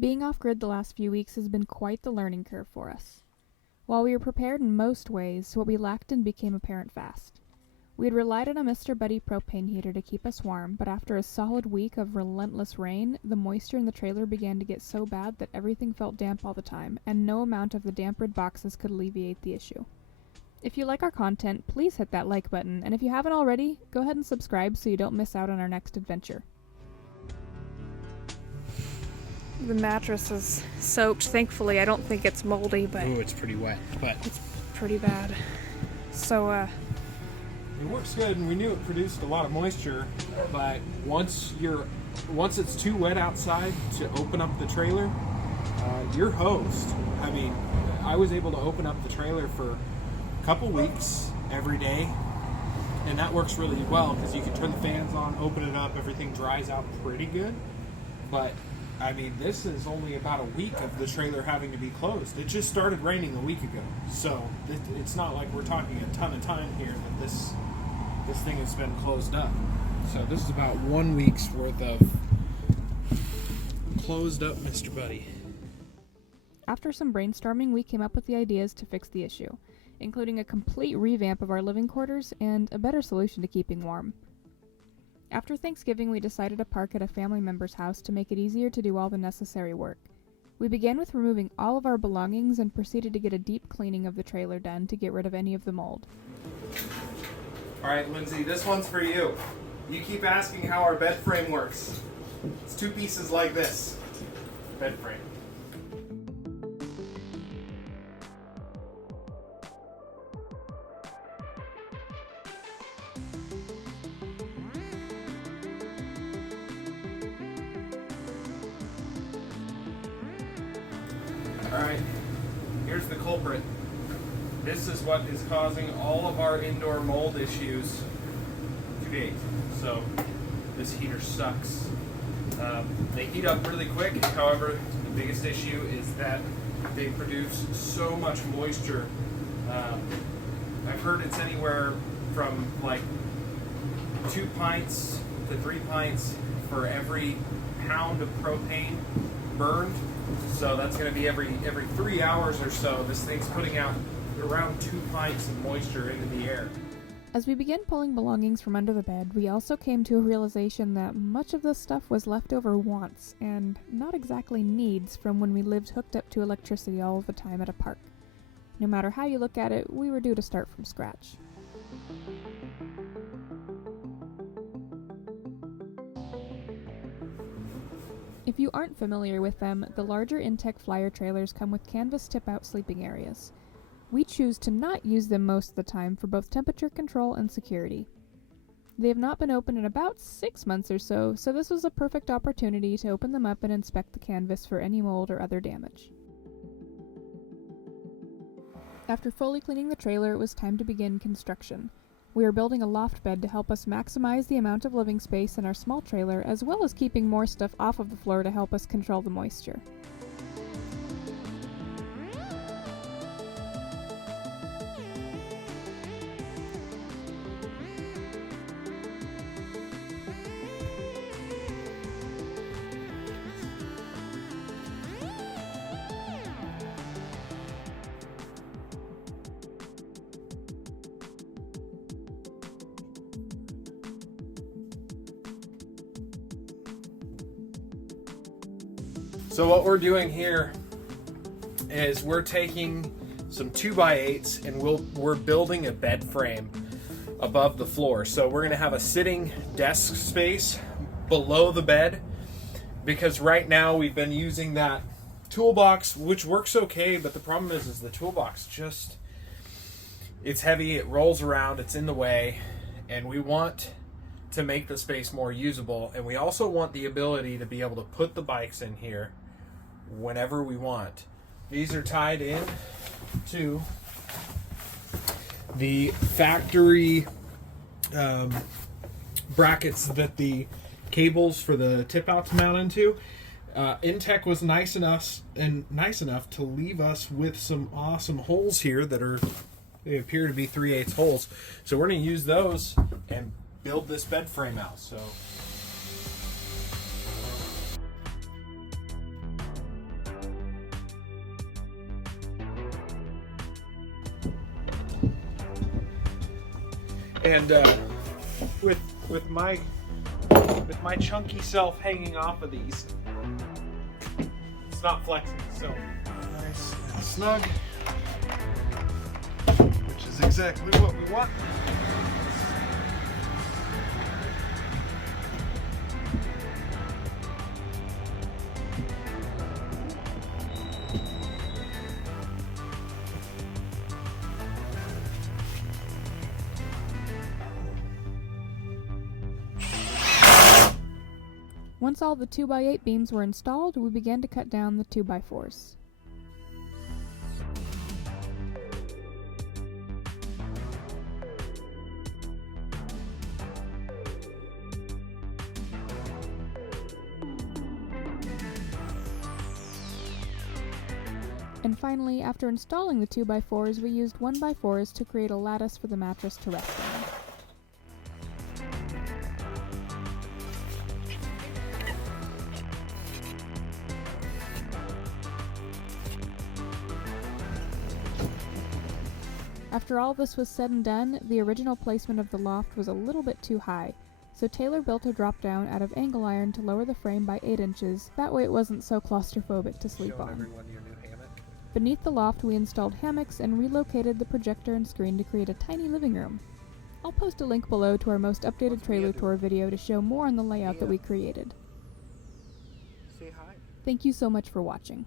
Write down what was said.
Being off-grid the last few weeks has been quite the learning curve for us. While we were prepared in most ways, what we lacked in became apparent fast. We had relied on a Mr. Buddy propane heater to keep us warm, but after a solid week of relentless rain, the moisture in the trailer began to get so bad that everything felt damp all the time, and no amount of the damp-rid boxes could alleviate the issue. If you like our content, please hit that like button, and if you haven't already, go ahead and subscribe so you don't miss out on our next adventure. The mattress is soaked. Thankfully, I don't think it's moldy, but oh, it's pretty wet, but it's pretty bad. So, it works good, and we knew it produced a lot of moisture, but once it's too wet outside to open up the trailer, you're hosed. I mean, I was able to open up the trailer for a couple weeks every day, and that works really well because you can turn the fans on, open it up, everything dries out pretty good. But I mean, this is only about a week of the trailer having to be closed. It just started raining a week ago, so it's not like we're talking a ton of time here that this thing has been closed up. So this is about 1 week's worth of closed up Mr. Buddy. After some brainstorming, we came up with the ideas to fix the issue, including a complete revamp of our living quarters and a better solution to keeping warm. After Thanksgiving, we decided to park at a family member's house to make it easier to do all the necessary work. We began with removing all of our belongings and proceeded to get a deep cleaning of the trailer done to get rid of any of the mold. Alright, Lindsay, this one's for you. You keep asking how our bed frame works. It's two pieces like this. Bed frame. Alright, here's the culprit. This is what is causing all of our indoor mold issues to date. So, this heater sucks. They heat up really quick, however, the biggest issue is that they produce so much moisture. I've heard it's anywhere from like 2 pints to 3 pints for every pound of propane burned. So that's going to be every 3 hours or so. This thing's putting out around 2 pints of moisture into the air. As we began pulling belongings from under the bed, we also came to a realization that much of this stuff was leftover wants and not exactly needs from when we lived hooked up to electricity all the time at a park. No matter how you look at it, we were due to start from scratch. If you aren't familiar with them, the larger Intech Flyer trailers come with canvas tip-out sleeping areas. We choose to not use them most of the time for both temperature control and security. They have not been open in about 6 months or so, so this was a perfect opportunity to open them up and inspect the canvas for any mold or other damage. After fully cleaning the trailer, it was time to begin construction. We are building a loft bed to help us maximize the amount of living space in our small trailer, as well as keeping more stuff off of the floor to help us control the moisture. So what we're doing here is we're taking some 2x8s and we're building a bed frame above the floor. So we're going to have a sitting desk space below the bed, because right now we've been using that toolbox, which works okay, but the problem is the toolbox just, it's heavy, it rolls around, it's in the way, and we want to make the space more usable, and we also want the ability to be able to put the bikes in here whenever we want. These are tied in to the factory brackets that the cables for the tip outs mount into. Intech was nice enough to leave us with some awesome holes here they appear to be 3/8 holes. So we're going to use those and build this bed frame out. So And with my chunky self hanging off of these, it's not flexing. So nice and snug, which is exactly what we want. Once all the 2x8 beams were installed, we began to cut down the 2x4s. And finally, after installing the 2x4s, we used 1x4s to create a lattice for the mattress to rest on. After all this was said and done, the original placement of the loft was a little bit too high, so Taylor built a drop-down out of angle iron to lower the frame by 8 inches, that way it wasn't so claustrophobic to sleep on. Everyone your new hammock. Beneath the loft we installed hammocks and relocated the projector and screen to create a tiny living room. I'll post a link below to our most updated trailer tour video to show more on the layout that we created. Say hi. Thank you so much for watching.